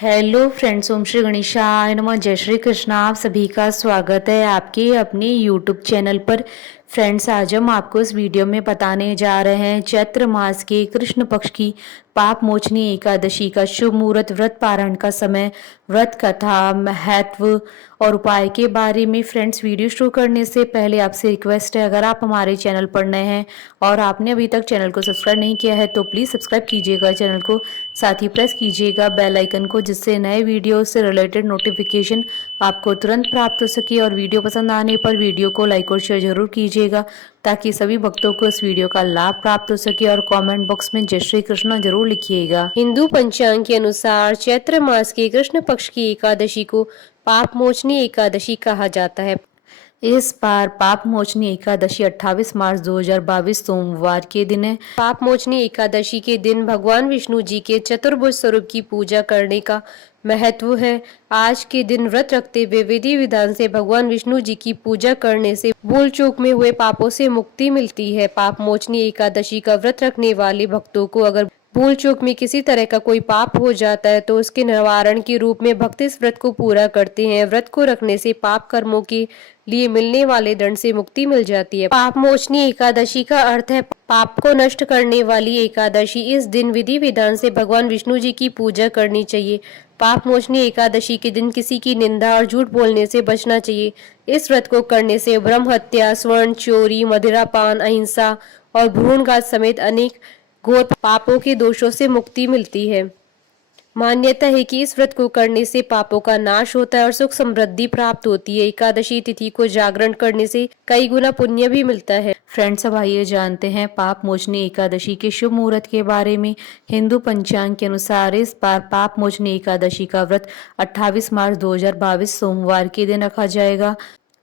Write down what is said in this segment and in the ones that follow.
Hello friends, ओम श्री गणेशाय नमः। जय श्री कृष्णा। आप सभी का स्वागत है आपके अपने यूट्यूब चैनल पर। फ्रेंड्स, आज हम आपको इस वीडियो में बताने जा रहे हैं चैत्र मास के कृष्ण पक्ष की पाप मोचनी एकादशी का शुभ मुहूर्त, व्रत पारण का समय, व्रत कथा, महत्व और उपाय के बारे में। फ्रेंड्स, वीडियो शुरू करने से पहले आपसे रिक्वेस्ट है, अगर आप हमारे चैनल पर नए हैं और आपने अभी तक चैनल को सब्सक्राइब नहीं किया है तो प्लीज़ सब्सक्राइब कीजिएगा चैनल को, साथ ही प्रेस कीजिएगा बेल आइकन को, जिससे नए वीडियो से रिलेटेड नोटिफिकेशन आपको तुरंत प्राप्त हो सके। और वीडियो पसंद आने पर वीडियो को लाइक और शेयर जरूर कीजिएगा ताकि सभी भक्तों को इस वीडियो का लाभ प्राप्त हो सके। और कमेंट बॉक्स में जय श्री कृष्ण जरूर लिखिएगा। हिंदू पंचांग के अनुसार चैत्र मास के कृष्ण पक्ष की एकादशी को पाप मोचनी एकादशी कहा जाता है। इस बार पाप मोचनी एकादशी 28 मार्च 2022 सोमवार के दिन है। पाप मोचनी एकादशी के दिन भगवान विष्णु जी के चतुर्भुज स्वरूप की पूजा करने का महत्व है। आज के दिन व्रत रखते हुए विधि विधान से भगवान विष्णु जी की पूजा करने से भूल चूक में हुए पापों से मुक्ति मिलती है। पाप मोचनी एकादशी का व्रत रखने वाले भक्तों को अगर भूल चूक में किसी तरह का कोई पाप हो जाता है तो उसके निवारण के रूप में भक्त इस व्रत को पूरा करते हैं। व्रत को रखने से पाप कर्मों के लिए मिलने वाले दंड से मुक्ति मिल जाती है। पाप मोचनी एकादशी का अर्थ है पाप को नष्ट करने वाली एकादशी। इस दिन विधि विधान से भगवान विष्णु जी की पूजा करनी चाहिए। पाप मोचनी एकादशी के दिन किसी की निंदा और झूठ बोलने से बचना चाहिए। इस व्रत को करने से ब्रह्म हत्या, स्वर्ण चोरी, मदिरापान, अहिंसा और भ्रूणघात समेत अनेक घोर पापों के दोषों से मुक्ति मिलती है। मान्यता है कि इस व्रत को करने से पापों का नाश होता है और सुख समृद्धि प्राप्त होती है। एकादशी तिथि को जागरण करने से कई गुना पुण्य भी मिलता है। फ्रेंड्स, अब आइए जानते हैं पाप मोचनी एकादशी के शुभ मुहूर्त के बारे में। हिंदू पंचांग के अनुसार इस बार पाप मोचनी एकादशी का व्रत 28 मार्च 2022 सोमवार के दिन रखा जाएगा।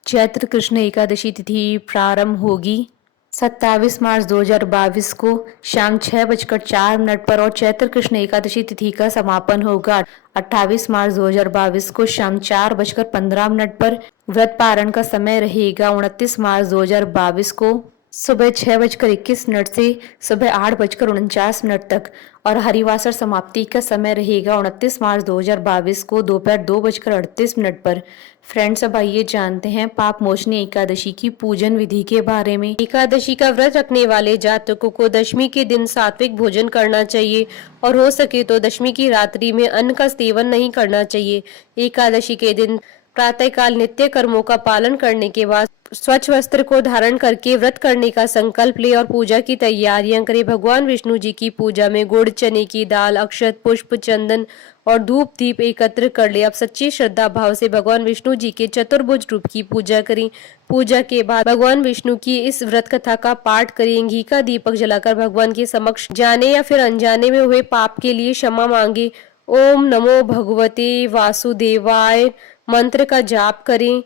चैत्र कृष्ण एकादशी तिथि प्रारंभ होगी 27 मार्च 2022 को शाम 6:04 पर और चैत्र कृष्ण एकादशी तिथि का समापन होगा 28 मार्च 2022 को शाम 4:15 पर। व्रत पारण का समय रहेगा 29 मार्च 2022 को सुबह 6:21 से सुबह 8:49 तक। और हरिवासर समाप्ति का समय रहेगा 29 मार्च 2022 को दोपहर 2:38 पर। फ्रेंड्स, अब आइए जानते हैं पाप मोचनी एकादशी की पूजन विधि के बारे में। एकादशी का व्रत रखने वाले जातकों को दशमी के दिन सात्विक भोजन करना चाहिए और हो सके तो दशमी की रात्रि में अन्न का सेवन नहीं करना चाहिए। एकादशी के दिन प्रातःकाल नित्य कर्मों का पालन करने के बाद स्वच्छ वस्त्र को धारण करके व्रत करने का संकल्प ले और पूजा की तैयारियां करें। भगवान विष्णु जी की पूजा में गुड़, चने की दाल, अक्षत, पुष्प, चंदन और धूप दीप एकत्र कर ले। अब सच्ची श्रद्धा भाव से भगवान विष्णु जी के चतुर्भुज रूप की पूजा करें। पूजा के बाद भगवान विष्णु की इस व्रत कथा का पाठ करें। घी का दीपक जलाकर भगवान के समक्ष जाने या फिर अनजाने में हुए पाप के लिए क्षमा मांगे। ओम नमो भगवते वासुदेवाय मंत्र का जाप करें।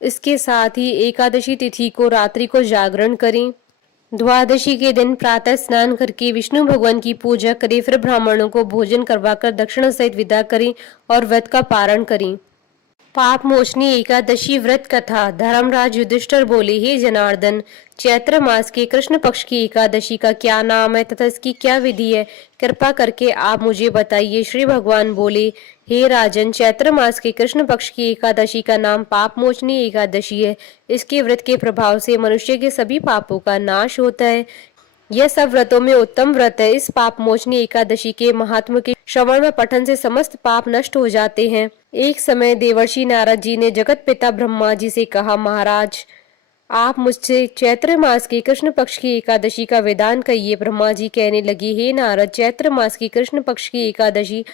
इसके साथ ही एकादशी तिथि को रात्रि को जागरण करें। द्वादशी के दिन प्रातः स्नान करके विष्णु भगवान की पूजा करें, फिर ब्राह्मणों को भोजन करवाकर दक्षिणा सहित विदा करें और व्रत का पारण करें। पाप मोचनी एकादशी व्रत कथा। धर्मराज युधिष्ठिर बोले, हे जनार्दन, चैत्र मास के कृष्ण पक्ष की एकादशी का क्या नाम है तथा इसकी क्या विधि है, कृपा करके आप मुझे बताइए। श्री भगवान बोले, हे राजन, चैत्र मास के कृष्ण पक्ष की एकादशी का नाम पाप मोचनी एकादशी है। इसके व्रत के प्रभाव से मनुष्य के सभी पापों का नाश होता है। यह सब व्रतों में उत्तम व्रत है। इस पाप मोचनी एकादशी के महात्म के श्रवण व पठन से समस्त पाप नष्ट हो जाते हैं। एक समय देवर्षि नारद जी ने जगत पिता ब्रह्मा जी से कहा, महाराज, आप मुझसे चैत्र मास के कृष्ण पक्ष की एकादशी का विधान कहिए। ब्रह्मा जी कहने लगे, हे नारद, चैत्र मास की कृष्ण पक्ष की एकादशी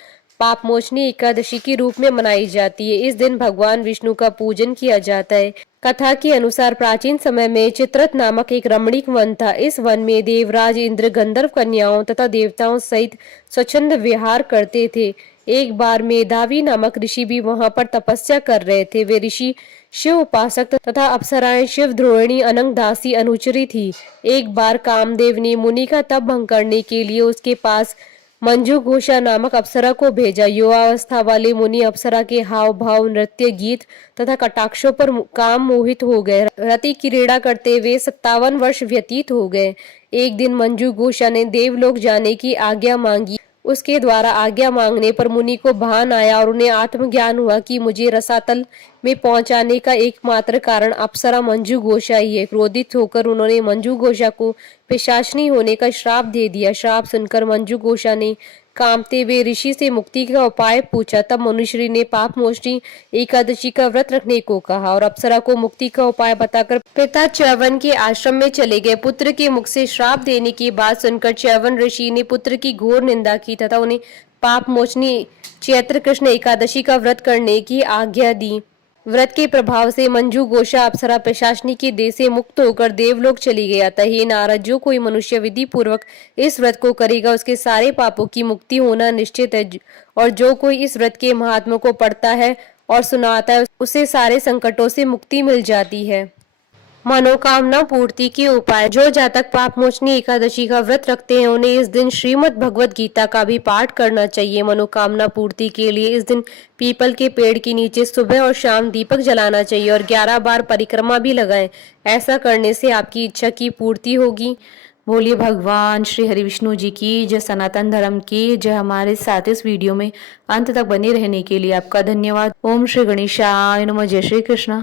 पाप मोचनी एकादशी के रूप में मनाई जाती है। इस दिन भगवान विष्णु का पूजन किया जाता है। कथा के अनुसार प्राचीन समय में चित्रत नामक एक रमणीक वन था। इस वन में देवराज इंद्र गंधर्व कन्याओं तथा देवताओं सहित स्वच्छंद विहार करते थे। एक बार मेधावी नामक ऋषि भी वहां पर तपस्या कर रहे थे। वे ऋषि शिव उपासक तथा अप्सराएं शिव द्रोहिणी अनंग दासी अनुचरी थी। एक बार कामदेव ने मुनि का तप भंग करने के लिए उसके पास मंजू घोषा नामक अप्सरा को भेजा। युवावस्था वाले मुनि अप्सरा के हाव भाव, नृत्य, गीत तथा कटाक्षों पर काम मोहित हो गए। रति क्रीड़ा करते हुए 57 वर्ष व्यतीत हो गए। एक दिन मंजू घोषा ने देवलोक जाने की आज्ञा मांगी। उसके द्वारा आज्ञा मांगने पर मुनि को भान आया और उन्हें आत्मज्ञान हुआ कि मुझे रसातल में पहुंचाने का एकमात्र कारण अप्सरा मंजू घोषा ही है। क्रोधित होकर उन्होंने मंजू घोषा को पिशाचिनी होने का श्राप दे दिया। श्राप सुनकर मंजू घोषा ने कामते हुए ऋषि से मुक्ति का उपाय पूछा। तब मनुश्री ने पाप मोचनी एकादशी का व्रत रखने को कहा और अप्सरा को मुक्ति का उपाय बताकर पिता च्यवन के आश्रम में चले गए। पुत्र के मुख से श्राप देने की बात सुनकर च्यवन ऋषि ने पुत्र की घोर निंदा की तथा उन्हें पाप मोचनी चैत्र कृष्ण एकादशी का व्रत करने की आज्ञा दी। व्रत के प्रभाव से मंजू घोषा अप्सरा पिशाचिनी के देह से मुक्त होकर देवलोक चली गई। अतः हे नारद, जो कोई मनुष्य विधि पूर्वक इस व्रत को करेगा उसके सारे पापों की मुक्ति होना निश्चित है, और जो कोई इस व्रत के महात्मा को पढ़ता है और सुनाता है उसे सारे संकटों से मुक्ति मिल जाती है। मनोकामना पूर्ति के उपाय। जो जातक पाप मोचनी एकादशी का व्रत रखते हैं उन्हें इस दिन श्रीमद् भगवत गीता का भी पाठ करना चाहिए। मनोकामना पूर्ति के लिए इस दिन पीपल के पेड़ के नीचे सुबह और शाम दीपक जलाना चाहिए और 11 बार परिक्रमा भी लगाएं। ऐसा करने से आपकी इच्छा की पूर्ति होगी। बोलिए भगवान श्री हरि विष्णु जी की जय, सनातन धर्म की जय। हमारे साथ इस वीडियो में अंत तक बने रहने के लिए आपका धन्यवाद। ओम श्री गणेशाय नमः। जय श्री कृष्ण।